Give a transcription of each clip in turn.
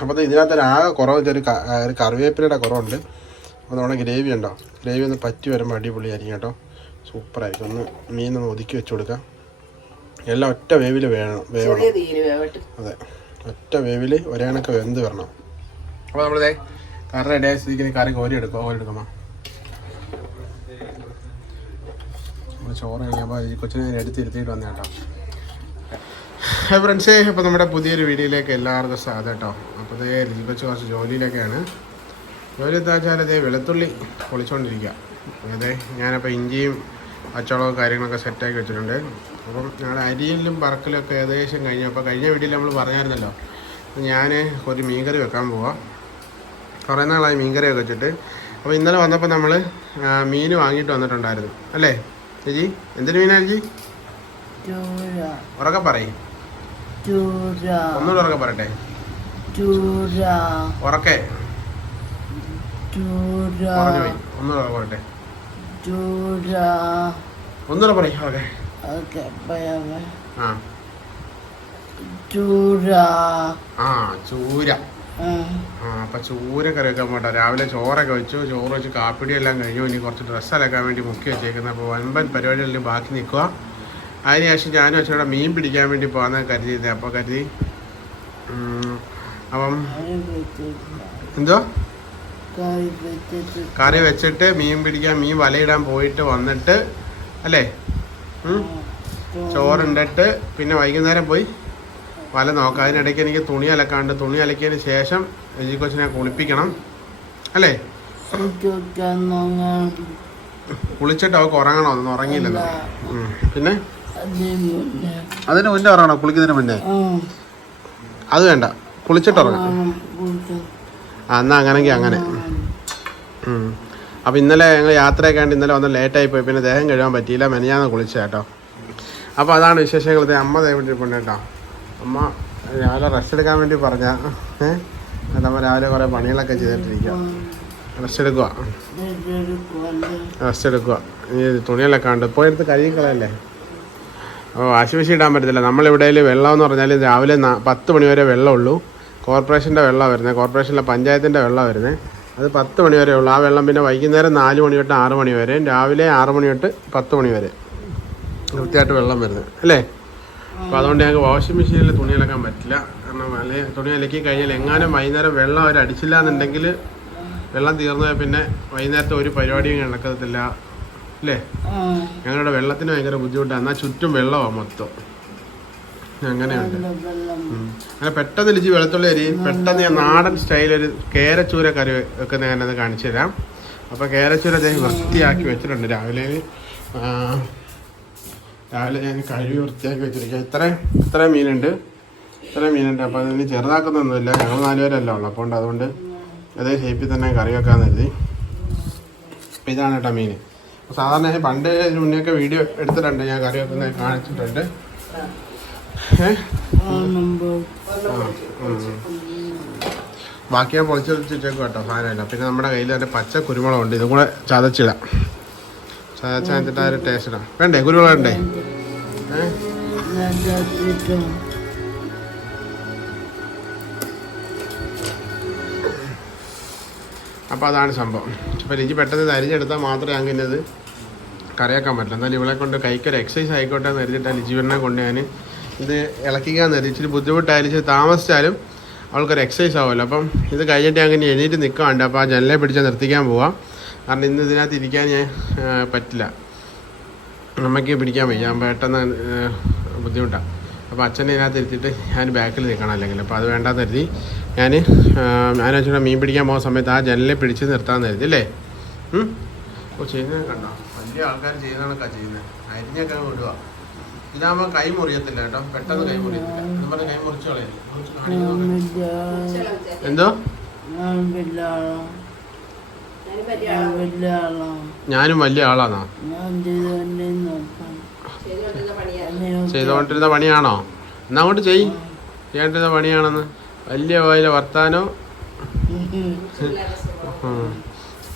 അപ്പോൾ ഇതിനകത്ത് ആകെ കുറവ് വെച്ചാൽ ഒരു കറിവേപ്പിലയുടെ കുറവുണ്ട്. അപ്പോൾ നമ്മുടെ ഗ്രേവി ഉണ്ടോ? ഗ്രേവി ഒന്ന് പറ്റി വരുമ്പോൾ അടിപൊളിയായിരിക്കും കേട്ടോ. സൂപ്പറായിരിക്കും. ഒന്ന് മീനൊന്ന് ഒതുക്കി വെച്ച് കൊടുക്കാം. എല്ലാം ഒറ്റ വേവിൽ വേണം വേവണം. അതെ. ഒറ്റ വേവിൽ ഒരേ കണക്ക് വെന്ത് വരണം. അപ്പോൾ നമ്മളിതേ കറി റെഡിയായ സ്ഥിതിക്ക് കറി കോരി എടുക്കുക കോരി എടുക്കുമ്പോൾ നമ്മൾ ചോറ് കഴിക്കുമ്പോൾ ഈ കൊച്ചിനെ എടുത്തിരുത്തിയിട്ട് വന്ന കേട്ടോ. ഹായ് ഫ്രണ്ട്സേ അപ്പോൾ നമ്മുടെ പുതിയൊരു വീഡിയോയിലേക്ക് എല്ലാവർക്കും സ്വാഗതം കേട്ടോ. രുചി കൊച്ച് കുറച്ച് ജോലിയിലൊക്കെയാണ്. ജോലി എന്താ വെച്ചാൽ അതേ വെളുത്തുള്ളി പൊളിച്ചുകൊണ്ടിരിക്കുക അതെ ഞാനപ്പോൾ ഇഞ്ചിയും പച്ചവളവും കാര്യങ്ങളൊക്കെ സെറ്റാക്കി വെച്ചിട്ടുണ്ട്. അപ്പം ഞങ്ങളുടെ അരിയിലും പറക്കലൊക്കെ ഒക്കെ ഏകദേശം കഴിഞ്ഞു. അപ്പോൾ കഴിഞ്ഞ വീട്ടിൽ നമ്മൾ പറഞ്ഞായിരുന്നല്ലോ ഞാൻ ഒരു മീൻകറി വെക്കാൻ പോവാം. കുറേ നാളായി മീൻകറിയൊക്കെ വെച്ചിട്ട്. അപ്പോൾ ഇന്നലെ വന്നപ്പോൾ നമ്മൾ മീൻ വാങ്ങിയിട്ട് വന്നിട്ടുണ്ടായിരുന്നു. അല്ലേ ചേച്ചി എന്തൊരു മീനാ ചേച്ചി ഉറക്കെ പറയും. ഒന്നുകൂടെ ഉറക്കെ പറയട്ടെ. ഉറക്കെ. ഒന്നുകൂടെ പറയട്ടെ. ചൂര ഒന്നുകൂടെ പറയും ഉറക്കെ ഓക്കെ ആ. ചൂര ആ ചൂര. ആ. അപ്പം ചൂര കറി വെക്കാൻ പോട്ടെ രാവിലെ ചോറൊക്കെ വെച്ചു. ചോറ് വെച്ച് കാപ്പിടി എല്ലാം കഴിഞ്ഞു. ഇനി കുറച്ച് ഡ്രസ്സ് അലക്കാൻ വേണ്ടി മുക്കി വെച്ചേക്കുന്നത് അപ്പോൾ വൻപൻ പരിപാടികളിൽ ബാക്കി നിൽക്കുക. അതിനുശേഷം ഞാനും അച്ഛനോടെ മീൻ പിടിക്കാൻ വേണ്ടി പോകാമെന്ന് കരുതി അപ്പോൾ കരുതി അപ്പം എന്തോ? കറി വെച്ചിട്ട് മീൻ പിടിക്കാൻ മീൻ വലയിടാൻ പോയിട്ട് വന്നിട്ട് അല്ലേ? ചോറുണ്ടിട്ട് പിന്നെ വൈകുന്നേരം പോയി വല നോക്കാം. അതിനിടയ്ക്ക് എനിക്ക് തുണി അലക്കാണ്ട് തുണി അലക്കിയതിന് ശേഷം രജി കൊച്ചിനെ കുളിപ്പിക്കണം. അല്ലേ? കുളിച്ചിട്ട് അവൾക്ക് ഉറങ്ങണോ. ഒന്നും ഉറങ്ങിയില്ലല്ലോ. പിന്നെ? അതിന് മുന്നേ. ഉറങ്ങണോ? കുളിക്കുന്നതിന് മുന്നേ? അത് വേണ്ട. കുളിച്ചിട്ട് ഉറങ്ങാം ആ എന്നാ അങ്ങനെങ്കിൽ അങ്ങനെ. അപ്പോൾ ഇന്നലെ ഞങ്ങൾ യാത്രയൊക്കെ ആണ്ട് ഇന്നലെ വന്ന് ലേറ്റായി പോയി. പിന്നെ ദേഹം കഴുകാൻ പറ്റിയില്ല. മെനയാന്ന് കുളിച്ച കേട്ടോ. അപ്പോൾ അതാണ് വിശേഷങ്ങൾ. അമ്മ ദയവിട്ടിരിപ്പുണ്ട് കേട്ടോ. അമ്മ രാവിലെ റെസ്റ്റ് എടുക്കാൻ വേണ്ടി പറഞ്ഞ ഏഹ് അമ്മ രാവിലെ കുറേ പണികളൊക്കെ ചെയ്തിട്ടിരിക്കുക റെസ്റ്റ് എടുക്കുക റെസ്റ്റ് എടുക്കുക ഈ തുണികളൊക്കെ ഉണ്ട് ഇപ്പോൾ എടുത്ത് കഴുകി കളയല്ലേ? അപ്പോൾ വാഷിംഗ് മെഷീൻ ഇടാൻ പറ്റത്തില്ല. നമ്മളിവിടെ വെള്ളം എന്ന് പറഞ്ഞാൽ രാവിലെ പത്ത് മണി വരെ വെള്ളമുള്ളൂ. കോർപ്പറേഷന്റെ വെള്ളമാണ് വരുന്നത്. കോർപ്പറേഷനിലെ പഞ്ചായത്തിന്റെ വെള്ളമാണ് വരുന്നത്. അത് പത്ത് മണി വരെ ഉള്ളൂ. ആ വെള്ളം പിന്നെ വൈകുന്നേരം നാല് മണി തൊട്ട് ആറ് മണി വരെ രാവിലെ ആറ് മണി തൊട്ട് പത്ത് മണി വരെ വൃത്തിയായിട്ട് വെള്ളം വരുന്നത്. അല്ലേ? അപ്പോൾ അതുകൊണ്ട് ഞങ്ങൾക്ക് വാഷിംഗ് മെഷീനിൽ തുണി അലക്കാൻ പറ്റില്ല. കാരണം അല്ലെ തുണി അലക്കി കഴിഞ്ഞാൽ എങ്ങാനും വൈകുന്നേരം വെള്ളം അവർ അടിച്ചില്ല എന്നുണ്ടെങ്കിൽ വെള്ളം തീർന്നു പിന്നെ വൈകുന്നേരത്തെ ഒരു പരിപാടിയും നടക്കത്തില്ല. അല്ലേ? ഞങ്ങളുടെ വെള്ളത്തിന് ഭയങ്കര ബുദ്ധിമുട്ടാണ്. എന്നാൽ ചുറ്റും വെള്ളമാണ് മൊത്തം. അങ്ങനെയുണ്ട്. അങ്ങനെ പെട്ടെന്ന് ലിജി വെളുത്തുള്ളി അരി പെട്ടെന്ന് ഞാൻ നാടൻ സ്റ്റൈൽ ഒരു കേരച്ചൂര കറി വെക്കുന്ന ഞാനത് കാണിച്ചു തരാം. അപ്പോൾ കേരച്ചൂര ഞാൻ വൃത്തിയാക്കി വെച്ചിട്ടുണ്ട്. രാവിലെ രാവിലെ ഞാൻ കഴുകി വൃത്തിയാക്കി വെച്ചിരിക്കുക ഇത്ര ഇത്ര മീനുണ്ട്. ഇത്ര മീനുണ്ട്. അപ്പോൾ അതിന് ചെറുതാക്കുന്നൊന്നുമില്ല. ഞങ്ങൾ നാലുപേരല്ല ഉള്ളു. അപ്പോൾ അതുകൊണ്ട് അതേ ഷേപ്പിൽ തന്നെ കറി വെക്കാൻ കരുതി. ഇതാണ് കേട്ടോ മീൻ. സാധാരണ പണ്ട് ഇതിന് മുന്നേയൊക്കെ വീഡിയോ എടുത്തിട്ടുണ്ട്. ഞാൻ കറി വെക്കുന്നത് കാണിച്ചിട്ടുണ്ട്. ബാക്കി ഞാൻ പൊളിച്ച് വെച്ചിട്ടേക്കും കേട്ടോ സാധനമില്ല പിന്നെ നമ്മുടെ കയ്യിൽ തന്നെ പച്ച കുരുമുളക് ഉണ്ട് ഇതും കൂടെ ചതച്ചിടാം. ചതച്ചിട്ട് ആ ഒരു ടേസ്റ്റ് ഇടാം. വേണ്ടേ? കുരുമുളക് വേണ്ടേ? അപ്പോൾ അതാണ് സംഭവം. അപ്പോൾ എനിക്ക് പെട്ടെന്ന് അരിഞ്ഞെടുത്താൽ മാത്രമേ അങ്ങനെ കറിയാക്കാൻ പറ്റില്ല എന്നാലും ഇവളെ കൊണ്ട് കൈക്കൊരു എക്സസൈസ് ആയിക്കോട്ടെ എന്ന് കരുതിയിട്ട് ലിജീവനെ കൊണ്ട് ഞാൻ ഇത് ഇളക്കിക്കാൻ എന്നറിയാം ഇച്ചിരി ബുദ്ധിമുട്ടായാലും ഇച്ചിരി താമസിച്ചാലും അവൾക്കൊരു എക്സസൈസ് ആവുമല്ലോ. അപ്പം ഇത് കഴിഞ്ഞിട്ട് ഞാൻ ഇങ്ങനെ എണീറ്റ് നിൽക്കാണ്ട് അപ്പോൾ ആ ജനലെ പിടിച്ച് നിർത്തിക്കാൻ പോവാം. കാരണം ഇന്ന് ഇതിനകത്ത് ഇരിക്കാൻ ഞാൻ പറ്റില്ല. അമ്മയ്ക്ക് പിടിക്കാൻ വയ്യ. പെട്ടെന്ന് ബുദ്ധിമുട്ടാണ് അപ്പോൾ അച്ഛനെ ഇതിനകത്ത് ഇരുത്തിയിട്ട് ഞാൻ ബാക്കിൽ നിൽക്കണം അല്ലെങ്കിൽ. അപ്പോൾ അത് വേണ്ടാന്ന് കരുതി ഞാൻ ഞാൻ വെച്ചാൽ മീൻ പിടിക്കാൻ പോകുന്ന സമയത്ത് ആ ജനലിൽ പിടിച്ച് നിർത്താമെന്ന് കരുതി അല്ലേ? അപ്പോൾ ചെയ്യുന്നത് കണ്ടോ? വലിയ ആൾക്കാർ ചെയ്യുന്നതൊക്കെ ചെയ്യുന്നത്. അരിഞ്ഞൊക്കെ അങ്ങ് വിടുക ഇതാകുമ്പോൾ കൈ മുറിയത്തില്ല കേട്ടോ. പെട്ടെന്ന് കൈ മുറിയത്തില്ല. കൈ മുറിച്ച്. എന്തോ? ഞാനും വലിയ ആളാണോ? ചെയ്തുകൊണ്ടിരുന്ന പണിയാണോ? എന്നാ അങ്ങോട്ട് ചെയ്. ചെയ്യേണ്ടിരുന്ന പണിയാണെന്ന്. വലിയ വലിയ വർത്താനോ.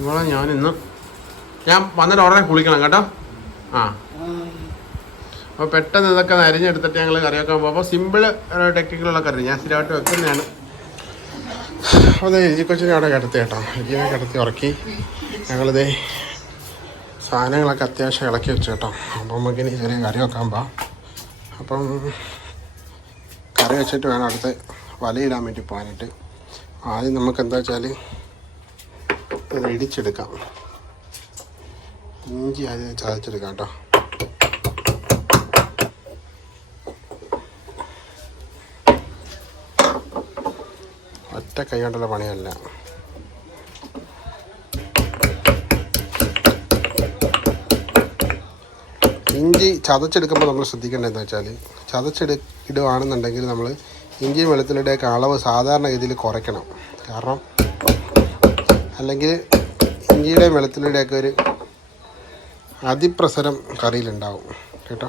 ഇവളെ ഞാൻ ഇന്ന് ഞാൻ വന്നിട്ട് ഉടനെ കുളിക്കണം കേട്ടോ. ആ. അപ്പോൾ പെട്ടെന്ന് ഇതൊക്കെ അരിഞ്ഞെടുത്തിട്ട് ഞങ്ങൾ കറി വെക്കാൻ പോകുമ്പോൾ സിമ്പിൾ ടെക്നിക്കിലുള്ള കറി. ഞാൻ സ്ഥിരമായിട്ട് വെക്കുന്നതാണ്. അപ്പോൾ ഇഞ്ചി കൊച്ചിനെ അവിടെ കിടത്തി കേട്ടോ. ഇഞ്ചിനെ കിടത്തി ഉറക്കി. ഞങ്ങളിതേ സാധനങ്ങളൊക്കെ അത്യാവശ്യം ഇളക്കി വെച്ചു കേട്ടോ. നമുക്ക് ഇനി ചെറിയ കറി വെക്കാൻ പോവാം. അപ്പം കറി വെച്ചിട്ട് വേണം അടുത്ത് വലയിടാൻ വേണ്ടി പോകാനായിട്ട്. ആദ്യം നമുക്ക് എന്താ വെച്ചാൽ ഇടിച്ചെടുക്കാം. ഇഞ്ചി ആദ്യം ചതച്ചെടുക്കാം കേട്ടോ. ഒറ്റ കൈ കൊണ്ടുള്ള പണിയല്ല. ഇഞ്ചി ചതച്ചെടുക്കുമ്പോൾ നമ്മൾ ശ്രദ്ധിക്കേണ്ടത് എന്താ വെച്ചാൽ ചതച്ചെടു ഇടുകയാണെന്നുണ്ടെങ്കിൽ നമ്മൾ ഇഞ്ചി വെളുത്തുള്ളിയുടെയൊക്കെ അളവ് സാധാരണ രീതിയിൽ കുറയ്ക്കണം. കാരണം അല്ലെങ്കിൽ ഇഞ്ചിയുടെയും വെളുത്തുള്ളിയുടെയൊക്കെ ഒരു അതിപ്രസരം കറിയിലുണ്ടാവും. കേട്ടോ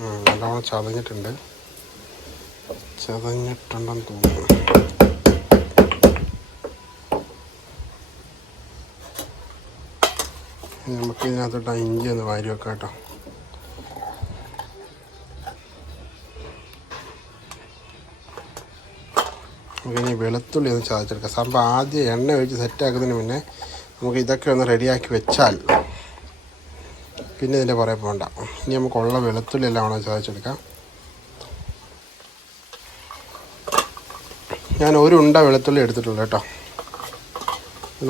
ഉം, നല്ലോണം ചതഞ്ഞിട്ടുണ്ട്. ചതഞ്ഞിട്ടുണ്ടെന്ന് തോന്നുന്നു. നമുക്ക് ഇതിനകത്തോട്ട് ഇഞ്ചി ഒന്ന് വാരി വെക്കാം കേട്ടോ. നമുക്കിനി വെളുത്തുള്ളി ഒന്ന് ചതച്ചെടുക്കാം. സംഭവം ആദ്യം എണ്ണ ഒഴിച്ച് സെറ്റാക്കുന്നതിന് മുന്നേ നമുക്ക് ഇതൊക്കെ ഒന്ന് റെഡിയാക്കി വെച്ചാൽ പിന്നെ ഇതിന്റെ പുറകെ പോകണ്ട ഇനി നമുക്കുള്ള വെളുത്തുള്ളി എല്ലാം വേണം ചതച്ചെടുക്കാം. ഞാൻ ഒരു ഉണ്ട വെളുത്തുള്ളി എടുത്തിട്ടുള്ളൂ കേട്ടോ.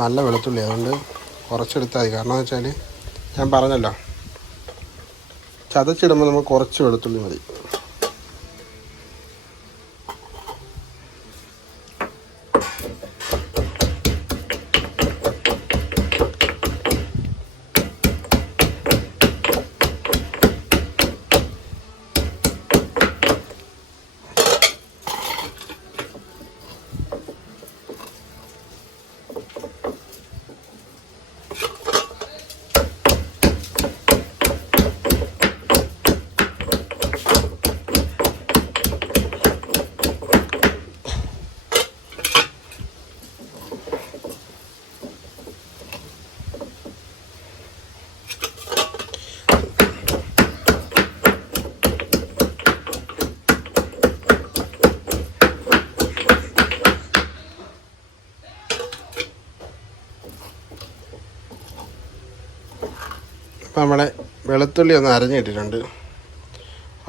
നല്ല വെളുത്തുള്ളി അതുകൊണ്ട് കുറച്ചെടുത്താൽ മതി. കാരണം എന്ന് വെച്ചാൽ ഞാൻ പറഞ്ഞല്ലോ ചതച്ചിടുമ്പോൾ നമുക്ക് കുറച്ച് വെളുത്തുള്ളി മതി ഇപ്പം നമ്മുടെ വെളുത്തുള്ളി ഒന്ന് അരഞ്ഞിട്ടിട്ടുണ്ട്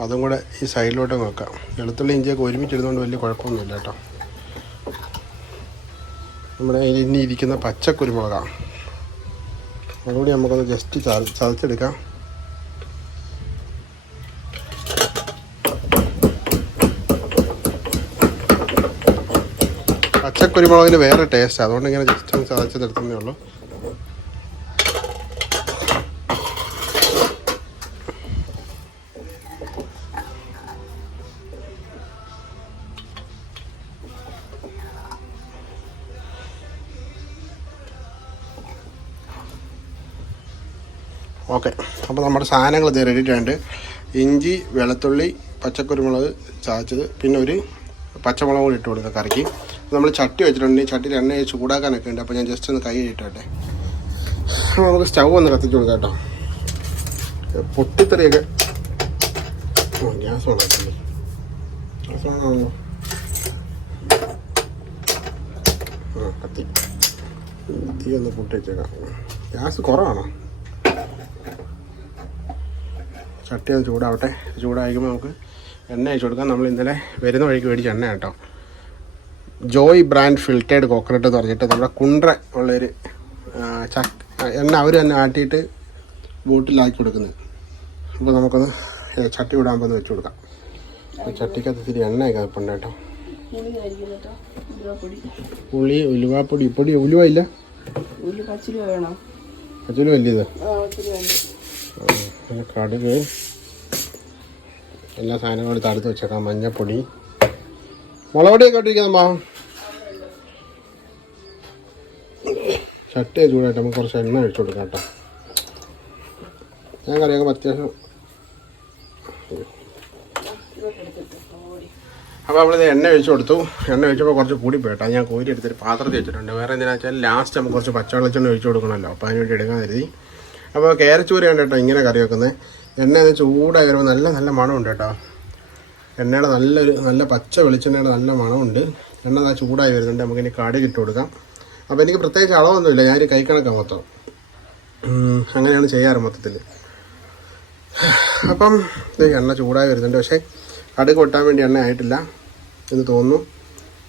അതും കൂടെ ഈ സൈഡിലോട്ട് നോക്കാം വെളുത്തുള്ളി ഇഞ്ചിയൊക്കെ ഒരുമിച്ചിടുന്നതുകൊണ്ട് വലിയ കുഴപ്പമൊന്നുമില്ല കേട്ടോ. നമ്മുടെ ഇനി ഇരിക്കുന്ന പച്ചക്കുരുമുളകാണ് അതുകൂടി നമുക്കൊന്ന് ജസ്റ്റ് ചത ചതച്ചെടുക്കാം. പച്ചക്കുരുമുളകിന് വേറെ ടേസ്റ്റ് അതുകൊണ്ട് ഇങ്ങനെ ജസ്റ്റ് ഒന്ന് ചതച്ചെടുത്തേ ഉള്ളൂ. അപ്പോൾ നമ്മുടെ സാധനങ്ങൾ ഇത് റെഡി ആയിട്ടുണ്ട് ഇഞ്ചി വെളുത്തുള്ളി പച്ചക്കുരുമുളക് ചാച്ചത് പിന്നെ ഒരു പച്ചമുളക് കൂടി ഇട്ട് കൊടുക്കുക കറിക്ക്. നമ്മൾ ചട്ടി വെച്ചിട്ടുണ്ട്. ഈ ചട്ടിയിൽ എണ്ണ ചൂടാക്കാനൊക്കെ ഉണ്ട്. അപ്പോൾ ഞാൻ ജസ്റ്റ് ഒന്ന് കൈ ഇട്ടോട്ടെ. നമുക്ക് സ്റ്റൗ ഒന്ന് കത്തിച്ച് കൊടുക്കാം കേട്ടോ. പൊട്ടിത്തെറിയൊക്കെ ഗ്യാസ് ഓണാക്കി കത്തി. തീ ഒന്ന് പൊട്ടി ഗ്യാസ് കുറവാണോ? ചട്ടി അത് ചൂടാവട്ടെ. ചൂടായിരിക്കുമ്പോൾ നമുക്ക് എണ്ണ അയച്ചു കൊടുക്കാം. നമ്മൾ ഇന്നലെ വരുന്ന വഴിക്ക് മേടിച്ച എണ്ണ കേട്ടോ. ജോയ് ബ്രാൻഡ് ഫിൽറ്റേഡ് കോക്കനട്ട് എന്ന് പറഞ്ഞിട്ട് നമ്മുടെ കുണ്ട്ര ഉള്ളൊരു ചക്ക എണ്ണ അവർ തന്നെ ആട്ടിയിട്ട് ബോട്ടിലാക്കി കൊടുക്കുന്നത് അപ്പോൾ നമുക്കൊന്ന് ചട്ടി വിടാൻ വെച്ച് കൊടുക്കാം. ചട്ടിക്കകത്ത് ഇത്തിരി എണ്ണ ഇപ്പം കേട്ടോ. പുളി ഉലുവാപ്പൊടി പൊടി ഉലുവ ഇല്ല? അച്ഛനും വലിയത്. കടുക്. എല്ലാ സാധനങ്ങളും തടുത്ത് വെച്ചേക്കാം. മഞ്ഞപ്പൊടി. മുളകൊടിയൊക്കെ ഇട്ടിരിക്കുന്നമ്മ ചട്ടി ചൂടായിട്ട് നമുക്ക് കുറച്ച് എണ്ണ ഒഴിച്ചു കൊടുക്കാം കേട്ടോ. ഞാൻ കറിയൊക്കെ അത്യാവശ്യം അപ്പോൾ നമ്മൾ എണ്ണ ഒഴിച്ചു കൊടുത്തു. എണ്ണ ഒഴിച്ചപ്പോൾ കുറച്ച് കൂടി പോയിട്ടാ ഞാൻ കോരി എടുത്തിട്ട് പാത്രത്തിൽ വെച്ചിട്ടുണ്ട്. വേറെ എന്തിനാ വെച്ചാൽ ലാസ്റ്റ് നമുക്ക് കുറച്ച് പച്ചവെള്ളച്ചെണ്ണ ഒഴിച്ചു കൊടുക്കണമല്ലോ. അപ്പോൾ അതിനുവേണ്ടി എടുക്കാൻ കരുതി. അപ്പോൾ കേരച്ചൂരയാണ് കേട്ടോ ഇങ്ങനെ കറി വെക്കുന്നത് എണ്ണ അത് ചൂടായി വരുമ്പോൾ നല്ല നല്ല മണമുണ്ട് കേട്ടോ. എണ്ണയുടെ നല്ലൊരു നല്ല പച്ച വെളിച്ചെണ്ണയുടെ നല്ല മണമുണ്ട്. എണ്ണ അത് ചൂടായി വരുന്നുണ്ട്. നമുക്കിനി കടി ഇട്ട് കൊടുക്കാം. അപ്പോൾ എനിക്ക് പ്രത്യേകിച്ച് അളവൊന്നുമില്ല. ഞാൻ കൈ കണക്കാണ് മൊത്തം. അങ്ങനെയാണ് ചെയ്യാറ് മൊത്തത്തിൽ അപ്പം എണ്ണ ചൂടായി വരുന്നുണ്ട്. പക്ഷേ കടുക് കൊട്ടാൻ വേണ്ടി എണ്ണ ആയിട്ടില്ല. എന്ന് തോന്നുന്നു.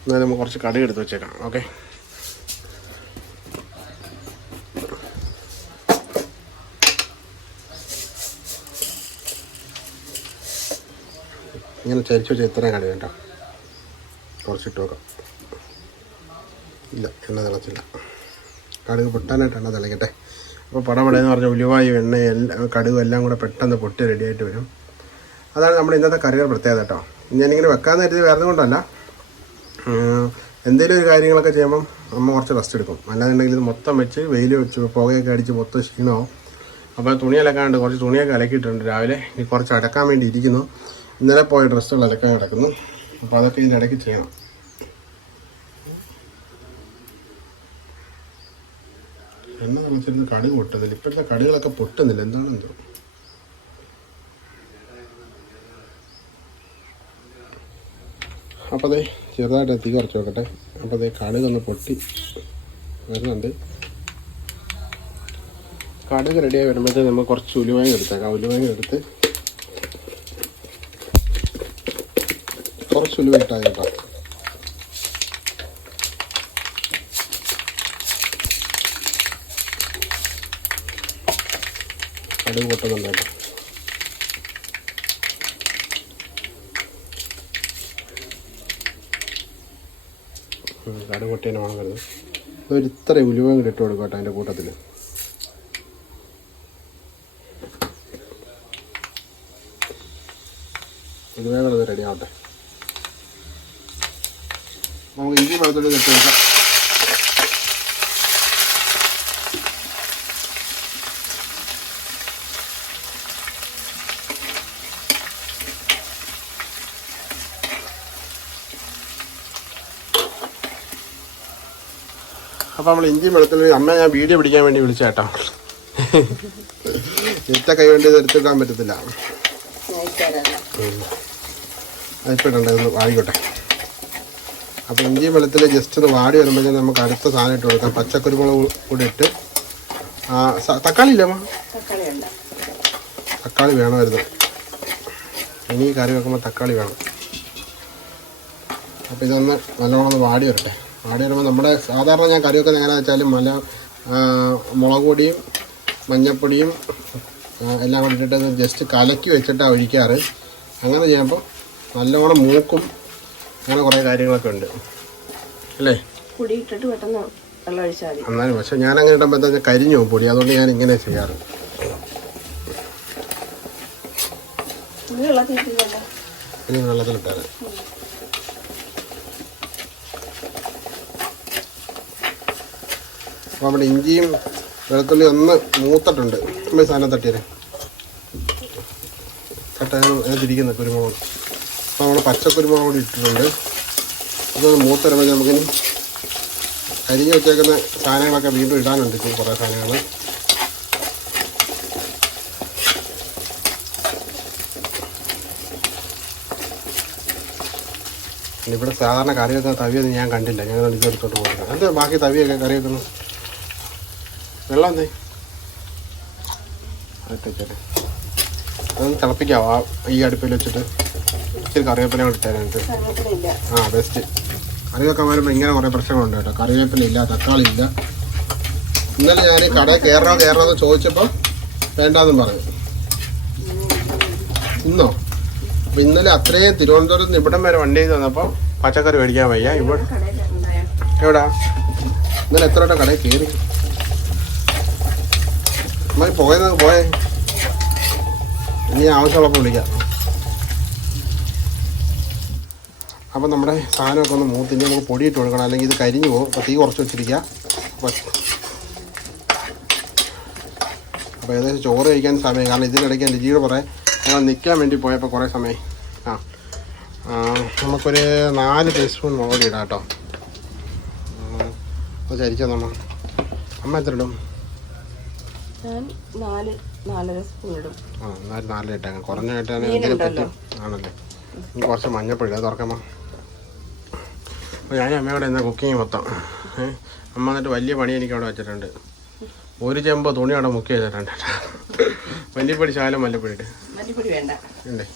എന്നാൽ നമുക്ക് കുറച്ച് കടുക് എടുത്ത് വെച്ചേക്കാം. ഓക്കെ? ഇങ്ങനെ ചരിച്ച് വെച്ച് ഇത്രയും കടി കേട്ടോ. കുറച്ചിട്ട് നോക്കാം. ഇല്ല എണ്ണ തിളച്ചില്ല. കടുക് പൊട്ടാനായിട്ട് എണ്ണ തിളക്കട്ടെ. അപ്പോൾ പടപടയെന്ന് പറഞ്ഞാൽ ഉലുവായും എണ്ണ എല്ലാം കടുകും എല്ലാം കൂടെ പെട്ടെന്ന് പൊട്ടി റെഡിയായിട്ട് വരും. അതാണ് നമ്മുടെ ഇന്നത്തെ കറിയുടെ പ്രത്യേകത കേട്ടോ. ഞാനിങ്ങനെ വെക്കാൻ കരുതി വേറെ കൊണ്ടല്ല. എന്തെങ്കിലും ഒരു കാര്യങ്ങളൊക്കെ ചെയ്യുമ്പം അമ്മ കുറച്ച് റെസ്റ്റ് എടുക്കും. അല്ലാന്നുണ്ടെങ്കിൽ ഇത് മൊത്തം വെച്ച് വെയിൽ വെച്ച് പുകയൊക്കെ അടിച്ച് മൊത്തം ക്ഷീണമാവും. അപ്പോൾ തുണി കുറച്ച് തുണിയൊക്കെ അലക്കിയിട്ടുണ്ട് രാവിലെ. ഇനി കുറച്ച് അടക്കാൻ വേണ്ടി ഇരിക്കുന്നു. ഇന്നലെ പോയ ഡ്രസ്സുകൾ അലക്കാൻ കിടക്കുന്നു അപ്പോൾ അതൊക്കെ ഇതിന്റെ ഇടയ്ക്ക് ചെയ്യണം. എണ്ണ തളച്ചിരുന്ന് കടുക് പൊട്ടുന്നില്ല. ഇപ്പോഴത്തെ കടുകളൊക്കെ പൊട്ടുന്നില്ല. എന്താണെന്തോ അപ്പോൾ അതെ ചെറുതായിട്ട് തീ കുറച്ച് നോക്കട്ടെ അപ്പോൾ അതെ കടുകൊന്ന് പൊട്ടി വരുന്നുണ്ട്. കടുക് റെഡിയായി വരുമ്പോഴത്തേക്ക് നമുക്ക് കുറച്ച് ഉലുവായും എടുത്തേക്കാം. ഉലുവായും എടുത്ത് കുറച്ച് ഉലുവ ആയി കേട്ടോ. കടുക് പൊട്ടുന്നുണ്ട് കേട്ടോ. പൊട്ടിയതിന് വേണം വരുന്നത് ഒരു ഇത്ര ഉലുവയും കൂടി ഇട്ട് കൊടുക്കും കേട്ടോ കൂട്ടത്തിൽ ഉലുവയും കൂടെ റെഡി ആവട്ടെ. നമുക്ക് ഇഞ്ചി വെളുത്തുള്ളി ഇട്ട് കൊടുക്കാം അപ്പോൾ നമ്മൾ ഇഞ്ചി വെളുത്തുള്ളി അമ്മ ഞാൻ വീഡിയോ പിടിക്കാൻ വേണ്ടി വിളിച്ച കേട്ടോ ഇത്ത കൈ വേണ്ടി ഇത് എടുത്തിടാൻ പറ്റത്തില്ല. അതിപ്പോൾ ഇടണ്ടായിരുന്നു വാടിക്കോട്ടെ അപ്പോൾ ഇഞ്ചി വെള്ളത്തിൽ ജസ്റ്റ് ഒന്ന് വാടി വരുമ്പോഴത്തേക്കും നമുക്ക് അടുത്ത സാധനം ഇട്ട് കൊടുക്കാം. പച്ചക്കുരുമുളക് കൂടി ഇട്ട് തക്കാളി ഇല്ല തക്കാളി വേണമായിരുന്നു ഇനി കറി വെക്കുമ്പോൾ തക്കാളി വേണം. അപ്പോൾ ഇതൊന്ന് നല്ലോണം ഒന്ന് വാടി വരട്ടെ. വാടി വരുമ്പോൾ നമ്മുടെ സാധാരണ ഞാൻ കറി വെക്കുന്നത് എങ്ങനെയാണെന്ന് വെച്ചാൽ മല മുളക് പൊടിയും മഞ്ഞൾപ്പൊടിയും എല്ലാം കൂടി ഇട്ടിട്ട് ജസ്റ്റ് കലക്കി വെച്ചിട്ടാണ് ഒഴിക്കാറ്. അങ്ങനെ ചെയ്യുമ്പോൾ നല്ലോണം മൂക്കും അങ്ങനെ കുറേ കാര്യങ്ങളൊക്കെ ഉണ്ട്. അല്ലേ? പൊടി ഇട്ടിട്ട് പെട്ടെന്ന് വെള്ളം ഒഴിച്ചാൽ മതി. എന്നാലും പക്ഷെ ഞാൻ അങ്ങനെ ഇടുമ്പോൾ എന്താ കരിഞ്ഞു പോകും പൊടി. അതുകൊണ്ട് ഞാൻ ഇങ്ങനെ ചെയ്യാറ്. ഇനി വെള്ളത്തിലിട്ടാറ് അപ്പോൾ നമ്മുടെ ഇഞ്ചിയും വെളുത്തുള്ളി ഒന്ന് മൂത്തിട്ടുണ്ട്. നമ്മൾ സാധനം തട്ടിയത് തട്ടാൻ തിരിക്കുന്ന കുരുമുളക്. പച്ചക്കുരുമുളക് കൂടി ഇട്ടിട്ടുണ്ട്. അതൊന്ന് മൂത്ത് വരുമ്പോൾ നമുക്കിനി കരിഞ്ഞ് വെച്ചേക്കുന്ന സാധനങ്ങളൊക്കെ വീണ്ടും ഇടാനുണ്ട്. ഇപ്പോൾ കുറേ സാധനങ്ങൾ ഇവിടെ സാധാരണ കറി വെക്കുന്ന തവിയൊന്നും ഞാൻ കണ്ടില്ല. ഞാൻ ഇത് എടുത്തോട്ട് പോകുന്നത് എന്താ ബാക്കി തവിയൊക്കെ കറി വെക്കുന്നു വെള്ളം എന്തേ? അതൊക്കെ അതൊന്ന് തിളപ്പിക്കാവോ? ഈ അടുപ്പിൽ വെച്ചിട്ട്. ഇച്ചിരി കറിവേപ്പില കൂടെ ഇല്ല ആ ബെസ്റ്റ് കറി വെക്കാൻ വരുമ്പോൾ ഇങ്ങനെ കുറേ പ്രശ്നങ്ങളുണ്ട് കേട്ടോ. കറിവേപ്പില ഇല്ല തക്കാളി ഇല്ല ഇന്നലെ ഞാൻ കടയിൽ കയറണോ കയറണോ എന്ന് ചോദിച്ചപ്പോൾ വേണ്ടാന്നും പറഞ്ഞു. ഇന്നോ? അപ്പം ഇന്നലെ അത്രയും തിരുവനന്തപുരത്ത് നിന്ന് ഇവിടം വരെ വണ്ടി വന്നപ്പോൾ പച്ചക്കറി മേടിക്കാൻ വയ്യ. ഇവിടെ എവിടാ? ഇന്നലെ എത്ര വട്ടം കടയിൽ കയറി നമ്മൾ പോയത് പോയേ. ഇനി ആവശ്യമുള്ളപ്പോൾ വിളിക്കാം. അപ്പം നമ്മുടെ സാധനമൊക്കെ ഒന്ന് ഇനി നമുക്ക് പൊടിയിട്ട് കൊടുക്കണം. അല്ലെങ്കിൽ ഇത് കരിഞ്ഞു പോകും. അപ്പോൾ തീ കുറച്ച് വെച്ചിരിക്കുക. അപ്പോൾ അപ്പോൾ ഏകദേശം ചോറ് കഴിക്കാൻ സമയം. കാരണം ഇതിനിടയ്ക്ക് എന്റെ ലിജിയുടെ കുറേ ഞങ്ങൾ നിൽക്കാൻ വേണ്ടി പോയപ്പോൾ കുറേ സമയം. ആ. നമുക്കൊരു നാല് ടീസ്പൂൺ മുളക് ഇടാം കേട്ടോ. അത് ചരിച്ചോ നമ്മ അമ്മ എത്ര ഇടും? നാല് നാലര സ്പൂൺ ഇടും. ആ എന്നാലും നാല് ഇട്ടേക്കാം. കുറഞ്ഞ ഇട്ടാൽ എന്തെങ്കിലും പറ്റും ആണല്ലേ? കുറച്ച് മഞ്ഞപ്പൊടി തുറക്കമ്മ തുറക്കാമോ? അപ്പോൾ ഞാൻ അമ്മയോടെ ഇന്ന് കുക്കിങ് മൊത്തം അമ്മ എന്നിട്ട് വലിയ പണി എനിക്ക് അവിടെ വെച്ചിട്ടുണ്ട്. ഒരു ചെമ്പ് തുണി അവിടെ മുക്കി വെച്ചിട്ടുണ്ട് മല്ലിപ്പൊടി ശാലം മല്ലിപ്പൊടി ഇട്ട് വേണ്ട. ഉണ്ടേ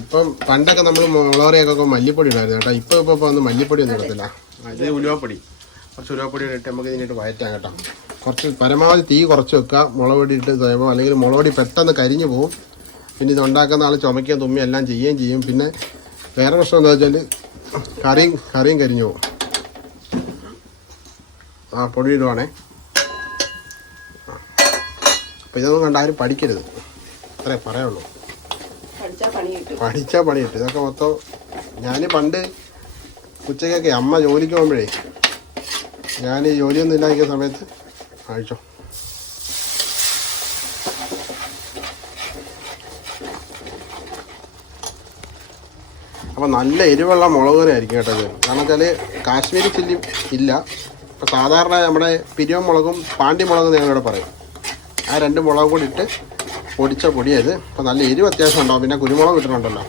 ഇപ്പം പണ്ടൊക്കെ നമ്മൾ മുളകറിയൊക്കെ മല്ലിപ്പൊടി ഉണ്ടായിരുന്നു കേട്ടോ. ഇപ്പം ഇപ്പോൾ ഇപ്പോൾ ഒന്നും മല്ലിപ്പൊടി ഒന്നും ഇടത്തില്ല. അത് ഉലുവപ്പൊടി. കുറച്ച് ഉലുവപ്പൊടി ഇട്ട് നമുക്ക് ഇതിനിട്ട് വയറ്റാം കേട്ടോ. കുറച്ച് പരമാവധി തീ കുറച്ച് വെക്കുക. മുളക് പൊടി ഇട്ട് തരുമ്പോൾ അല്ലെങ്കിൽ മുളക് പൊടി പെട്ടെന്ന് കരിഞ്ഞു പോകും പിന്നെ ഇത് ഉണ്ടാക്കുന്ന ആൾ ചുമക്കുകയും തുമ്മി എല്ലാം ചെയ്യുകയും ചെയ്യും. പിന്നെ വേറെ പ്രശ്നം എന്താ വെച്ചാൽ കറിയും കറിയും കരിഞ്ഞു പോകും. ആ പൊടി ഇടുവാണേ അപ്പം ഇതൊന്നും കണ്ട ആരും പഠിക്കരുത്. അത്രേ പറയുള്ളൂ. പഠിച്ചാൽ പണി കിട്ടും. ഇതൊക്കെ മൊത്തം ഞാൻ പണ്ട് ഉച്ചയ്ക്കൊക്കെ അമ്മ ജോലിക്ക് പോകുമ്പോഴേ ഞാൻ ജോലിയൊന്നും ഇല്ലാതിരിക്കുന്ന സമയത്ത് അഴിച്ചോ അപ്പോൾ നല്ല എരിവുള്ള മുളക് കറി ആയിരിക്കും കേട്ടോ കാരണം വെച്ചാൽ കാശ്മീരി ചില്ലി ഇല്ല. അപ്പോൾ സാധാരണ നമ്മുടെ പിരിയം മുളകും പാണ്ടി മുളകും ഞങ്ങളിവിടെ പറയും. ആ രണ്ട് മുളകും കൂടി ഇട്ട് പൊടിച്ച പൊടിയത് അപ്പോൾ നല്ല എരിവ് അത്യാവശ്യം ഉണ്ടാവും. പിന്നെ കുരുമുളക് ഇട്ടിട്ടുണ്ടല്ലോ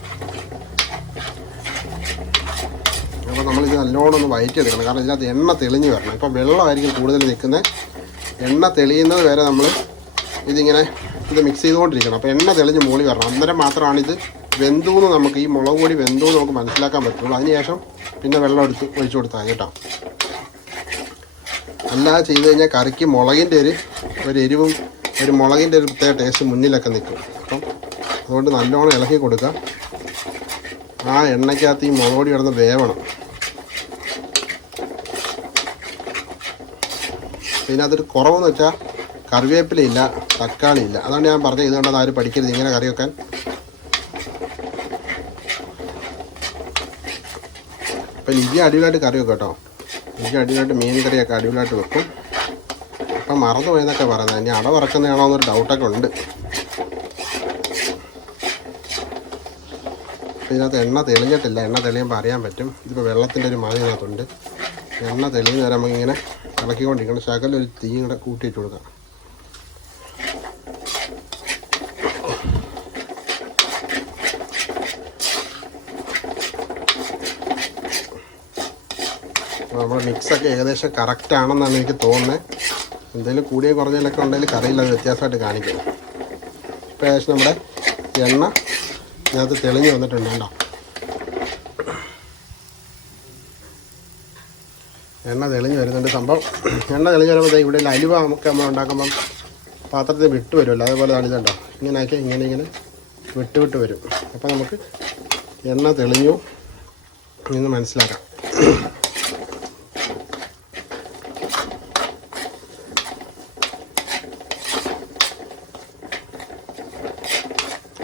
അപ്പോൾ നമ്മളിത് നല്ലോണം ഒന്ന് വയറ്റി എടുക്കണം കാരണം ഇതിനകത്ത് എണ്ണ തെളിഞ്ഞ് വരണം. ഇപ്പോൾ വെള്ളമായിരിക്കും കൂടുതൽ നിൽക്കുന്നത് എണ്ണ തെളിയുന്നത് വരെ നമ്മൾ ഇതിങ്ങനെ ഇത് മിക്സ് ചെയ്തുകൊണ്ടിരിക്കണം. അപ്പോൾ എണ്ണ തെളിഞ്ഞ് മൂളി വരണം. അന്നേരം മാത്രമാണിത് വെന്തൂന്ന് നമുക്ക് ഈ മുളക് പൊടി വെന്തൂന്ന് നമുക്ക് മനസ്സിലാക്കാൻ പറ്റുള്ളൂ. അതിനുശേഷം പിന്നെ വെള്ളം എടുത്ത് ഒഴിച്ചു കൊടുത്താൽ കേട്ടോ. അല്ലാതെ ചെയ്ത് കഴിഞ്ഞാൽ കറിക്ക് മുളകിന്റെ ഒരു ഒരു എരിവും ഒരു മുളകിന്റെ ഒരു പ്രത്യേക ടേസ്റ്റ് മുന്നിലൊക്കെ നിൽക്കും. അപ്പം അതുകൊണ്ട് നല്ലോണം ഇളക്കി കൊടുക്കുക. ആ എണ്ണയ്ക്കകത്ത് ഈ മുളക് പൊടി കിടന്ന് വേവണം. അതൊരു കുറവെന്ന് വെച്ചാൽ കറിവേപ്പിലയില്ല തക്കാളി ഇല്ല. അതുകൊണ്ട് ഞാൻ പറഞ്ഞത്. ഇതുകൊണ്ടത് ആരും പഠിക്കരുത്. ഇങ്ങനെ കറി വെക്കാൻ അപ്പം ലിജി അടിപൊളിയായിട്ട് കറി വെക്കും കേട്ടോ. ലിജി അടിപൊളിയായിട്ട് മീൻ കറിയൊക്കെ അടിപൊളിയായിട്ട് വെക്കും. അപ്പം മറന്നു പോയെന്നൊക്കെ പറയുന്നത്. ഇനി അട വറക്കുന്നതാണോ എന്നൊരു ഡൗട്ടൊക്കെ ഉണ്ട്. ഇതിനകത്ത് എണ്ണ തെളിഞ്ഞിട്ടില്ല. എണ്ണ തെളിയുമ്പോൾ അറിയാൻ പറ്റും. ഇതിപ്പോൾ വെള്ളത്തിന്റെ ഒരു മതി ഇതിനകത്തുണ്ട്. എണ്ണ തെളിഞ്ഞ് നേരം നമുക്കിങ്ങനെ ഇളക്കിക്കൊണ്ടിരിക്കണം. ശകലൊരു തീ കൂടെ കൂട്ടിയിട്ട് കൊടുക്കാം. അപ്പോൾ മിക്സൊക്കെ ഏകദേശം കറക്റ്റ് ആണെന്നാണ് എനിക്ക് തോന്നുന്നത്. എന്തെങ്കിലും കൂടിയ കുറഞ്ഞതിലൊക്കെ ഉണ്ടെങ്കിൽ കറിയിൽ അത് വ്യത്യാസമായിട്ട് കാണിക്കും. ഇപ്പോൾ ഏകദേശം നമ്മുടെ എണ്ണ ഇതിനകത്ത് തെളിഞ്ഞ് വന്നിട്ടുണ്ട് കേട്ടോ. എണ്ണ തെളിഞ്ഞ് വരുന്നുണ്ട്. സംഭവം എണ്ണ തെളിഞ്ഞ് വരുമ്പോൾ ഇവിടെ അലുവ നമുക്ക് നമ്മൾ ഉണ്ടാക്കുമ്പം പാത്രത്തിൽ വിട്ട് വരുമല്ലോ. അതേപോലെ ഇതുണ്ടോ ഇങ്ങനെയൊക്കെ ഇങ്ങനെ ഇങ്ങനെ വിട്ട് വിട്ട് വരും. അപ്പോൾ നമുക്ക് എണ്ണ തെളിഞ്ഞു എന്ന് മനസ്സിലാക്കാം.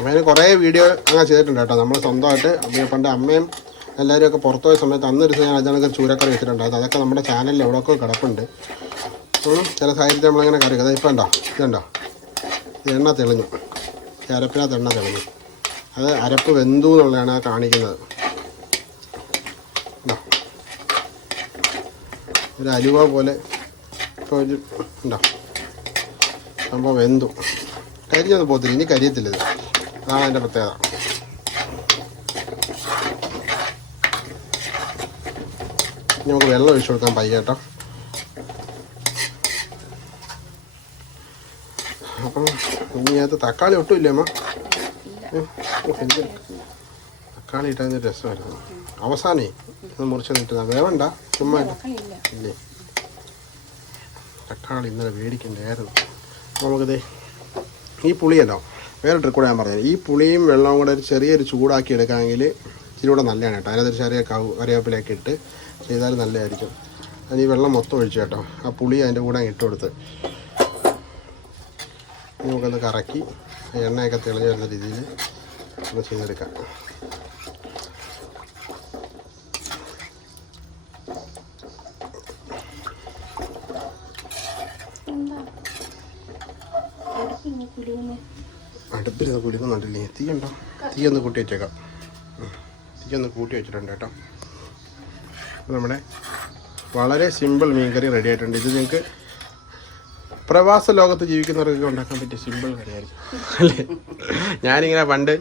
അങ്ങനെ കുറേ വീഡിയോ അങ്ങനെ ചെയ്തിട്ടുണ്ട് കേട്ടോ. നമ്മൾ സ്വന്തമായിട്ട് പണ്ട് അമ്മയും എല്ലാവരും ഒക്കെ പുറത്തു പോയ സമയത്ത് അന്നൊരു ദിവസം ഞാൻ അതിനൊക്കെ ചൂരക്കറി വെച്ചിട്ടുണ്ടായിരുന്നു. അതൊക്കെ നമ്മുടെ ചാനലിൽ എവിടെയൊക്കെ കിടപ്പുണ്ട്. ചില സാഹചര്യത്തിൽ നമ്മളിങ്ങനെ കറി അതായത് ഇപ്പം ഉണ്ടോ ഇതുണ്ടോ ഇത് എണ്ണ തെളിഞ്ഞു. അരപ്പിനകത്ത് എണ്ണ തെളിഞ്ഞു. അത് അരപ്പ് വെന്തു എന്നുള്ളതാണ് കാണിക്കുന്നത്. ഒരു അലുവ പോലെ ഇപ്പോൾ ഒരു ഉണ്ടോ സംഭവം വെന്തു. കരിഞ്ഞൊന്നും പോകത്തില്ല. ഇനി കരിയത്തില്ല ഇത്. അതാണ് അതിന്റെ പ്രത്യേകത. നമുക്ക് വെള്ളം ഒഴിച്ചു കൊടുക്കാൻ പയ്യ കേട്ടോ. അപ്പം ഇനി അത് തക്കാളി ഒട്ടും ഇല്ലേ അമ്മ? തക്കാളി ഇട്ടതിന് രസമായിരുന്നു. അവസാനേ ഇത് മുറിച്ച് നിട്ടുന്ന വേവണ്ട ചുമ്മാ ഇല്ല? തക്കാളി ഇന്നലെ മേടിക്കണ്ടായിരുന്നു. നമുക്കിത് ഈ പുളിയല്ലോ വേറെ ട്രിക്ക് കൂടെ ഞാൻ പറഞ്ഞത് ഈ പുളിയും വെള്ളവും കൂടെ ഒരു ചെറിയൊരു ചൂടാക്കി എടുക്കാമെങ്കിൽ ഇച്ചിരി കൂടെ നല്ലതാണ് കേട്ടോ. അതിനകത്തൊരു ചെറിയ കവ് കറിവേപ്പിലൊക്കെ ഇട്ട് ചെയ്താൽ നല്ലതായിരിക്കും. അതിന് ഈ വെള്ളം മൊത്തം ഒഴിച്ചു കേട്ടോ. ആ പുളി അതിന്റെ കൂടെ ഇട്ട് കൊടുത്ത് നമുക്കൊന്ന് കറക്കി എണ്ണയൊക്കെ തെളിഞ്ഞ് വരുന്ന രീതിയിൽ ഒന്ന് ചെയ്തെടുക്കാം എന്താ കുലുക്കുന്നുണ്ടല്ലേ തീ ഉണ്ടോ? തീ ഒന്ന് കൂട്ടി വെച്ചേക്കാം. തീ ഒന്ന് കൂട്ടി വെച്ചിട്ടുണ്ട് കേട്ടോ. നമ്മുടെ വളരെ സിമ്പിൾ മീൻകറി റെഡി ആയിട്ടുണ്ട്. ഇത് നിങ്ങൾക്ക് പ്രവാസ ലോകത്ത് ജീവിക്കുന്നവർക്കൊക്കെ ഉണ്ടാക്കാൻ പറ്റിയ സിമ്പിൾ കറിയായിരിക്കും. അല്ലേ? ഞാനിങ്ങനെ പണ്ട്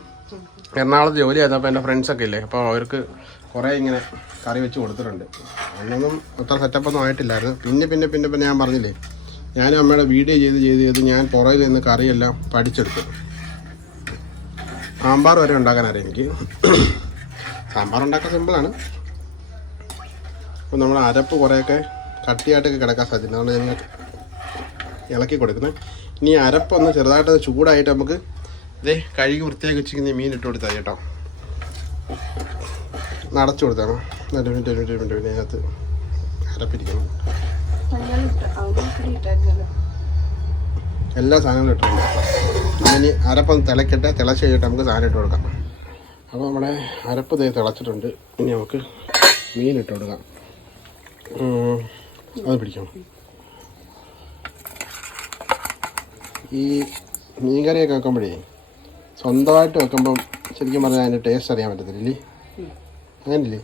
എറണാകുളത്ത് ജോലി ചെയ്തപ്പോൾ എന്റെ ഫ്രണ്ട്സൊക്കെ ഇല്ലേ? അപ്പോൾ അവർക്ക് കുറേ ഇങ്ങനെ കറി വെച്ച് കൊടുത്തിട്ടുണ്ട്. അന്നൊന്നും അത്ര സെറ്റപ്പൊന്നും ആയിട്ടില്ലായിരുന്നു. പിന്നെ പിന്നെ പിന്നെ പിന്നെ ഞാൻ പറഞ്ഞില്ലേ? ഞാനും അമ്മയുടെ വീഡിയോ ചെയ്ത് ചെയ്ത് ചെയ്ത് ഞാൻ പുറകിൽ നിന്ന് കറിയെല്ലാം പഠിച്ചെടുത്തു. സാമ്പാർ വരെ ഉണ്ടാക്കാൻ അറിയാം എനിക്ക് സാമ്പാർ ഉണ്ടാക്കാൻ സിമ്പിളാണ് അപ്പോൾ നമ്മൾ അരപ്പ് കുറേയൊക്കെ കട്ടിയായിട്ടൊക്കെ കിടക്കാൻ സാധ്യത അതുകൊണ്ട് ഞങ്ങൾ ഇളക്കി കൊടുക്കുന്നത്. ഇനി അരപ്പ് അരപ്പൊന്ന് ചെറുതായിട്ട് ചൂടായിട്ട് നമുക്ക് ഇതേ കഴുകി വൃത്തിയാക്കി വെച്ചിരിക്കുന്ന മീൻ ഇട്ട് കൊടുത്താൽ കേട്ടോ. നടച്ചു കൊടുത്താണ്? രണ്ട് മിനിറ്റ് ഒരു മിനിറ്റ് മിനിറ്റ്. അതിനകത്ത് അരപ്പിരിക്കണം എല്ലാ സാധനങ്ങളും ഇട്ട് കൊടുക്കാം. ഇനി അരപ്പൊന്ന് തിളക്കട്ടെ. തിളച്ച് കഴിഞ്ഞിട്ട് നമുക്ക് സാധനം ഇട്ട് കൊടുക്കാം. അപ്പോൾ നമ്മുടെ അരപ്പ് തേ തിളച്ചിട്ടുണ്ട്. ഇനി നമുക്ക് മീൻ ഇട്ട് കൊടുക്കാം. അത് പിടിക്കണം ഈ മീൻ കറിയൊക്കെ വെക്കുമ്പോഴേ സ്വന്തമായിട്ട് വെക്കുമ്പം ശരിക്കും പറഞ്ഞാൽ അതിന്റെ ടേസ്റ്റ് അറിയാൻ പറ്റത്തില്ലേ അങ്ങനില്ലേ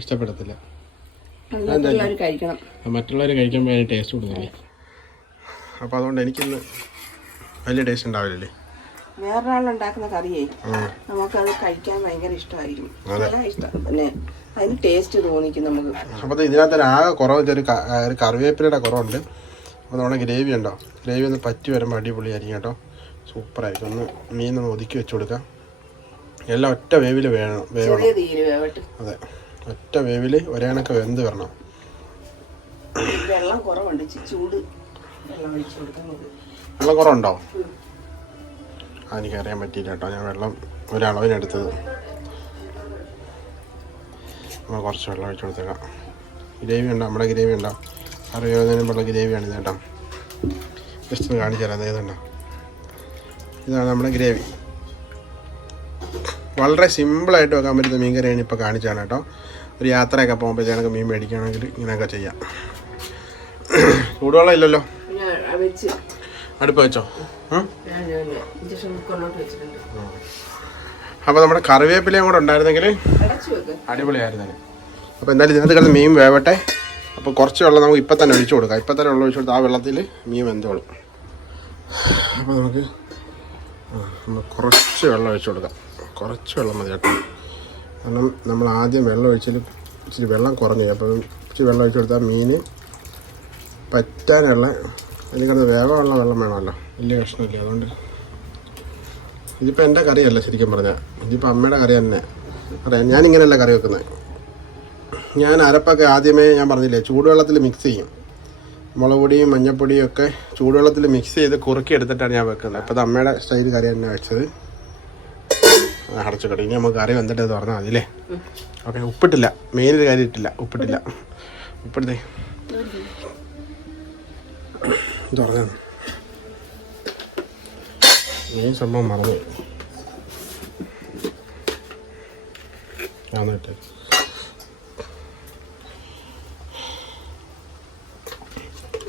ഇഷ്ടപ്പെടത്തില്ല. മറ്റുള്ളവർ കഴിക്കുമ്പോൾ അതിന് ടേസ്റ്റ് കൊടുക്കില്ലേ അപ്പോൾ അതുകൊണ്ട് എനിക്കിന്ന് വലിയ ടേസ്റ്റ് ഉണ്ടാവില്ലല്ലേ? വേറൊരാളുണ്ടാക്കുന്ന കറിയേ നമുക്ക് നമുക്കത് കഴിക്കാൻ ഭയങ്കര ഇഷ്ടമായിരിക്കും. പിന്നെ അതിന് ടേസ്റ്റ് തോന്നിക്കും നമുക്ക്. അപ്പോൾ ഇതിനകത്ത് ഒരു ആകെ കുറവ് ഒരു ഒരു കറിവേപ്പിലയുടെ കുറവുണ്ട്. അപ്പോൾ നമ്മുടെ ഗ്രേവി ഉണ്ടോ? ഗ്രേവി ഒന്ന് പറ്റി വരുമ്പോൾ അടിപൊളിയായിരിക്കും കേട്ടോ. സൂപ്പറായിരിക്കും. ഒന്ന് മീൻ ഒന്ന് ഒതുക്കി വെച്ച് കൊടുക്കാം. എല്ലാം ഒറ്റ വേവിൽ വേണം വേവണം. അതെ. ഒറ്റ വേവിൽ ഒരേണക്ക് വെന്ത് വരണം. വെള്ളം കുറവുണ്ട് ചൂട്. വെള്ളം ഒഴിച്ചു കൊടുക്കാൻ നമുക്ക് വെള്ളം കുറവുണ്ടോ? എനിക്കറിയാൻ പറ്റിയില്ല കേട്ടോ. ഞാൻ വെള്ളം ഒരളവിനെടുത്തത് നമ്മൾ കുറച്ച് വെള്ളം ഒഴിച്ചു കൊടുത്തേക്കാം. ഗ്രേവി ഉണ്ടോ? നമ്മുടെ ഗ്രേവി ഉണ്ടോ? കറി വെള്ളം ഗ്രേവിയാണ് ഇത് കേട്ടോ. ജസ്റ്റ് ഒന്ന് കാണിച്ചു തരാം. അതേതുണ്ടോ ഇതാണ് നമ്മുടെ ഗ്രേവി. വളരെ സിമ്പിളായിട്ട് വെക്കാൻ പറ്റുന്ന മീൻ കറിയാണ് ഇപ്പോൾ കാണിച്ചാണ് കേട്ടോ. ഒരു യാത്രയൊക്കെ പോകുമ്പോഴത്തേനൊക്കെ മീൻ മേടിക്കുകയാണെങ്കിൽ ഇങ്ങനെയൊക്കെ ചെയ്യാം. ചൂടുവെള്ളം ഇല്ലല്ലോ. വെച്ച്. അടുപ്പ് വെച്ചോ? അപ്പോൾ നമ്മുടെ കറിവേപ്പിലയും കൂടെ ഉണ്ടായിരുന്നെങ്കിൽ അടിപൊളിയായിരുന്നു അപ്പോൾ എന്തായാലും ഇതിനകത്ത് കിടന്ന് മീൻ വേവട്ടെ. അപ്പോൾ കുറച്ച് വെള്ളം നമുക്ക് ഇപ്പം തന്നെ ഒഴിച്ചു കൊടുക്കാം. ഇപ്പം തന്നെ വെള്ളം ഒഴിച്ചു കൊടുത്ത് ആ വെള്ളത്തിൽ മീൻ വെന്തോളും. അപ്പോൾ നമുക്ക് കുറച്ച് വെള്ളം ഒഴിച്ചു കൊടുക്കാം. കുറച്ച് വെള്ളം മതി കേട്ടോ. കാരണം നമ്മൾ ആദ്യം വെള്ളം ഒഴിച്ചാൽ ഇച്ചിരി വെള്ളം കുറഞ്ഞു അപ്പം ഇച്ചിരി വെള്ളം ഒഴിച്ചു കൊടുത്താൽ മീൻ പറ്റാനുള്ള കിടന്ന് വേഗമുള്ള വെള്ളം വേണമല്ലോ. വലിയ കഷ്ണമില്ല അതുകൊണ്ട്. ഇതിപ്പോൾ എന്റെ കറിയല്ല ശരിക്കും പറഞ്ഞാൽ ഇതിപ്പോൾ അമ്മയുടെ കറി തന്നെ. അറിയാം ഞാനിങ്ങനെയല്ല കറി വെക്കുന്നത്. ഞാൻ അരപ്പൊക്കെ ആദ്യമേ ഞാൻ പറഞ്ഞില്ലേ ചൂടുവെള്ളത്തിൽ മിക്സ് ചെയ്യും. മുളക് പൊടിയും മഞ്ഞപ്പൊടിയും ഒക്കെ ചൂടുവെള്ളത്തിൽ മിക്സ് ചെയ്ത് കുറുക്കി എടുത്തിട്ടാണ് ഞാൻ വെക്കുന്നത്. അപ്പോൾ അത് അമ്മയുടെ സ്റ്റൈൽ കറി തന്നെ വെച്ചത്. അടച്ചു കടി ഇനി നമുക്ക് കറി വന്നിട്ട് തുറന്നാൽ മതി അല്ലേ ഓക്കെ ഉപ്പിട്ടില്ല. മെയിനൊരു കാര്യം ഇട്ടില്ല. ഉപ്പിട്ടില്ല. ഉപ്പിട്ടേ തുറന്നു മെയിൻ സംഭവം മറന്നു. എന്നിട്ട്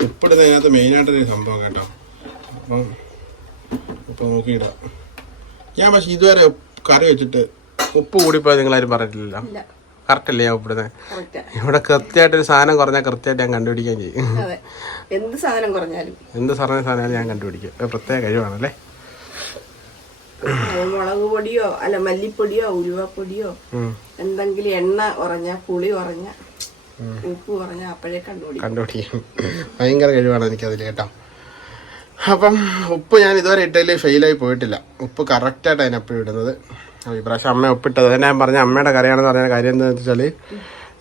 ഇപ്പോഴത്തെ അതിനകത്ത് മെയിനായിട്ടൊരു സംഭവം കേട്ടോ. അപ്പം ഇപ്പം നോക്കിയിടാം. ഞാൻ പക്ഷെ ഇതുവരെ കറി വെച്ചിട്ട് ഉപ്പ് കൂടിപ്പോയത് നിങ്ങളാരും പറഞ്ഞിട്ടില്ലല്ലോ? ഇല്ല കറക്റ്റ്. അല്ലേ കൃത്യമായിട്ട് ഒരു ഇവിടെ സാധനം കുറഞ്ഞാൽ കൃത്യമായിട്ട് ഞാൻ കണ്ടുപിടിക്കാൻ ചെയ്യും. എന്ത് സാധനം കുറഞ്ഞാലും. എന്ത് സാധനമായാലും ഞാൻ കണ്ടുപിടിക്കും. അത് പ്രത്യേക കഴിവാണല്ലേ? മുളക് പൊടിയോ അല്ല മല്ലിപ്പൊടിയോ ഉലുവപ്പൊടിയോ എന്തെങ്കിലും എണ്ണ കുറഞ്ഞ പുളി കുറഞ്ഞ ഉപ്പ് കുറഞ്ഞ അപ്പോഴേ കണ്ടുപിടിക്കും. കണ്ടുപിടിക്കും. ഭയങ്കര കഴിവാണ് എനിക്കതിൽ കേട്ടോ. അപ്പം ഉപ്പ് ഞാൻ ഇതുവരെ ഇട്ടതിൽ ഫെയിലായി പോയിട്ടില്ല. ഉപ്പ് കറക്റ്റായിട്ട് അതിനെപ്പോഴും ഇടുന്നത്. ഇപ്രാവശ്യം അമ്മ ഒപ്പിട്ടത്. അതന്നെ ഞാൻ പറഞ്ഞ അമ്മയുടെ കറിയാണെന്ന് പറഞ്ഞ കാര്യം എന്താണെന്ന് വെച്ചാൽ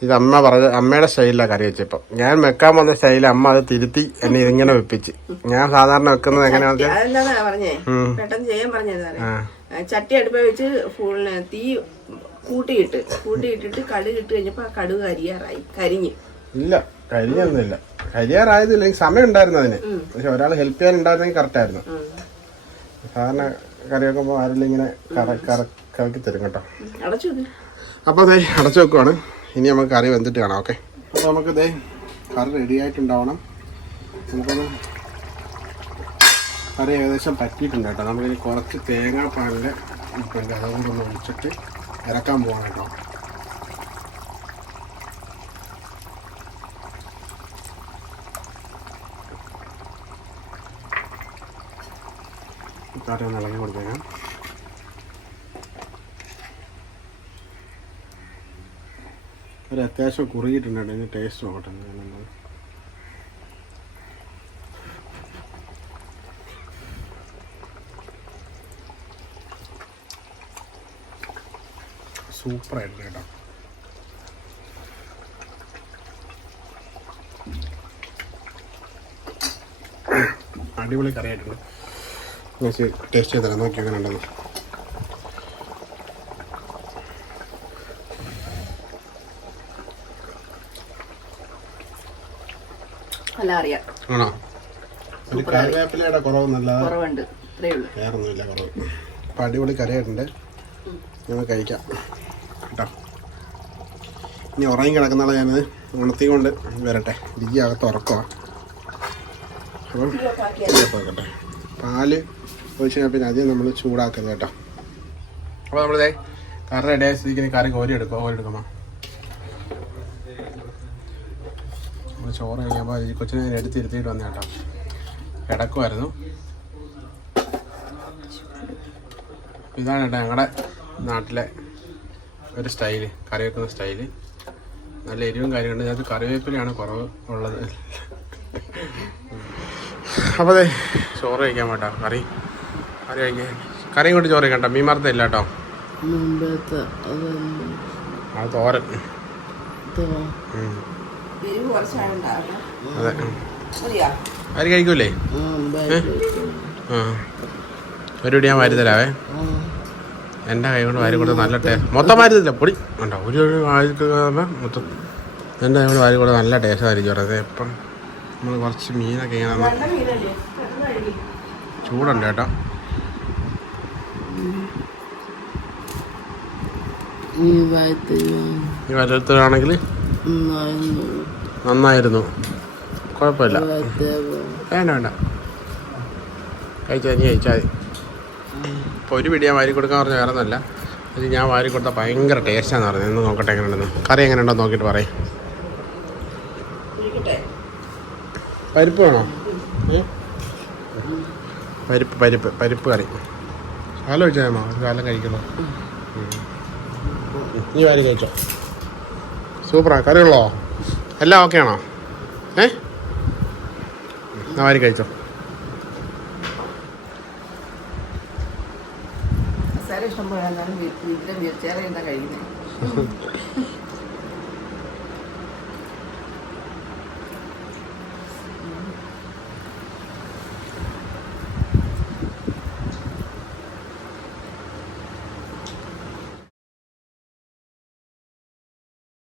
ഇത് അമ്മ പറഞ്ഞ അമ്മയുടെ സ്റ്റൈലിലാണ് കറി വെച്ചപ്പോൾ ഞാൻ വെക്കാൻ വന്ന സ്റ്റൈലിൽ അമ്മ അത് തിരുത്തി എന്നെ ഇതിങ്ങനെ വെപ്പിച്ച്. ഞാൻ സാധാരണ വെക്കുന്നത് എങ്ങനെയാണെന്ന് ചട്ടി അടുപ്പ വെച്ച് തീ കൂട്ടിയിട്ട് കൂട്ടിയിട്ടിട്ട് കടുക് ഇട്ട് കഴിഞ്ഞപ്പോ ആ കടുക് കരിയാറായി കരിഞ്ഞ്. ഇല്ല കരിഞ്ഞൊന്നുമില്ല. കരിയാറായതില്ല. സമയം ഉണ്ടായിരുന്നു അതിന്. പക്ഷെ ഒരാൾ ഹെൽപ്പ് ചെയ്യാൻ ഉണ്ടായിരുന്നെങ്കിൽ കറക്റ്റ് ആയിരുന്നു. സാധാരണ കറി വെക്കുമ്പോൾ ആരെല്ലാം ഇങ്ങനെ കറ കറ കറക്കി തരും കേട്ടോ. അടച്ചു അപ്പോൾ ദേ അടച്ചു വെക്കുവാണ്. ഇനി നമുക്ക് കറി വെന്തിട്ട് കാണാം ഓക്കെ? അപ്പോൾ നമുക്ക് ഇതേ കറി റെഡി ആയിട്ടുണ്ടാവണം. നമുക്കൊന്ന് കറി ഏകദേശം പറ്റിയിട്ടുണ്ട് കേട്ടോ. നമുക്കിനി കുറച്ച് തേങ്ങാപ്പാലിൽ ഇപ്പം അതുകൊണ്ടൊന്ന് ഒഴിച്ചിട്ട് ഇറക്കാൻ പോകണം കേട്ടോ. കറി ഒന്ന് ഇളകി കൊടുത്തേക്കാം. ഒരു അത്യാവശ്യം കുറുകിയിട്ടുണ്ട് കേട്ടോ ടേസ്റ്റ് നോക്കട്ടെ ഞാനൊന്ന് സൂപ്പറായിട്ടുണ്ട് കേട്ടോ. അടിപൊളി കറിയായിട്ടുണ്ട്. ടേസ്റ്റ് ചെയ്ത് നോക്കി അങ്ങനെ ഉണ്ടെന്ന് അല്ല അറിയാം. ആണോ? ഒരു കറിവേപ്പിലയുടെ കുറവ് കുറവുണ്ട്. ഇത്രേ ഉള്ളൂ. വേറൊന്നുമില്ല കുറവ്. അപ്പം അടിപൊളി കറിയായിട്ടുണ്ട് ഞങ്ങൾ കഴിക്കാം. കേട്ടോ? ഇനി ഉറങ്ങി കിടക്കുന്നാളെ ഞാനത് ഉണർത്തി കൊണ്ട് വരട്ടെ. ലിജി അകത്ത് ഉറക്കമാണ് അപ്പം വെക്കട്ടെ പാൽ ഒഴിച്ച് കഴിഞ്ഞാൽ പിന്നെ അധികം നമ്മൾ ചൂടാക്കുന്നത് കേട്ടോ. അപ്പോൾ നമ്മളിതേ കറി റെഡിയായി സ്ഥിതിക്കുന്ന കറി കോരി എടുക്കുക കോരി എടുക്കുമ്പോൾ നമ്മൾ ചോറ് കഴിയുമ്പോൾ ഈ കൊച്ചിനെ ഞാൻ എടുത്തിരുത്തിയിട്ട് വന്ന കേട്ടോ. കിടക്കുമായിരുന്നു ഇതാണ് കേട്ടോ ഞങ്ങളുടെ നാട്ടിലെ ഒരു സ്റ്റൈൽ കറി വെക്കുന്ന സ്റ്റൈൽ. നല്ല എരിവും കാര്യമുണ്ട് അതിനകത്ത് കറിവേപ്പിലയാണ് കുറവ് ഉള്ളത്. അപ്പോൾ അതെ ചോറ് കഴിക്കാൻ വേണ്ട കറി കറി കഴിക്കാൻ. കറിയും കൊണ്ട് ചോറ് കഴിക്കണ്ട. മീൻ മറത്ത ഇല്ല കേട്ടോ. അത് തോരൻ. എരിവ് കുറച്ചാണ് കഴിക്കൂലേ? ഒരു ഞാൻ വാരി തരാവേ. എന്റെ എന്റെ കൈ കൊണ്ട് വാരി കൊടുത്ത് നല്ല ടേസ്റ്റ് മൊത്തം വാരി തരില്ല. പൊടി. ഉണ്ടോ ഒരു ഒരു വാരി മൊത്തം എന്റെ കൈ കൊണ്ട് വാരി കൊടുത്ത് നല്ല ടേസ്റ്റ് ആയിരിക്കും അതെ ഇപ്പം നമ്മൾ കുറച്ച് മീനൊക്കെ ഇങ്ങനെ ചൂടുണ്ട് കേട്ടോ. ഈ വലത്തുകയാണെങ്കിൽ നന്നായിരുന്നു. കുഴപ്പമില്ല. വേണ്ട വേണ്ട. കഴിച്ചാൽ നീ കഴിച്ചാൽ മതി. ഇപ്പോൾ ഒരു പിടി ഞാൻ വാരി കൊടുക്കാൻ പറഞ്ഞ വേറെ ഒന്നല്ല അത് ഞാൻ വാരി കൊടുത്താൽ ഭയങ്കര ടേസ്റ്റാന്ന് പറഞ്ഞത്. ഇന്ന് നോക്കട്ടെ എങ്ങനെയുണ്ടെന്ന്. കറി എങ്ങനെ ഉണ്ടോ നോക്കിയിട്ട് പറയും. പരിപ്പ് വേണോ? പരിപ്പ് പരിപ്പ് പരിപ്പ് കറി. കാലം വെച്ചാൽ കാലം കഴിക്കണോ നീ വാരി കഴിച്ചോ? സൂപ്പറാ. കറിയുള്ളോ? എല്ലാം ഓക്കെ ആണോ? ഏ? വാരി കഴിച്ചോ. ഇഷ്ടം പോലെ വീട്ടിലെ എന്താ കഴിക്കുന്നത്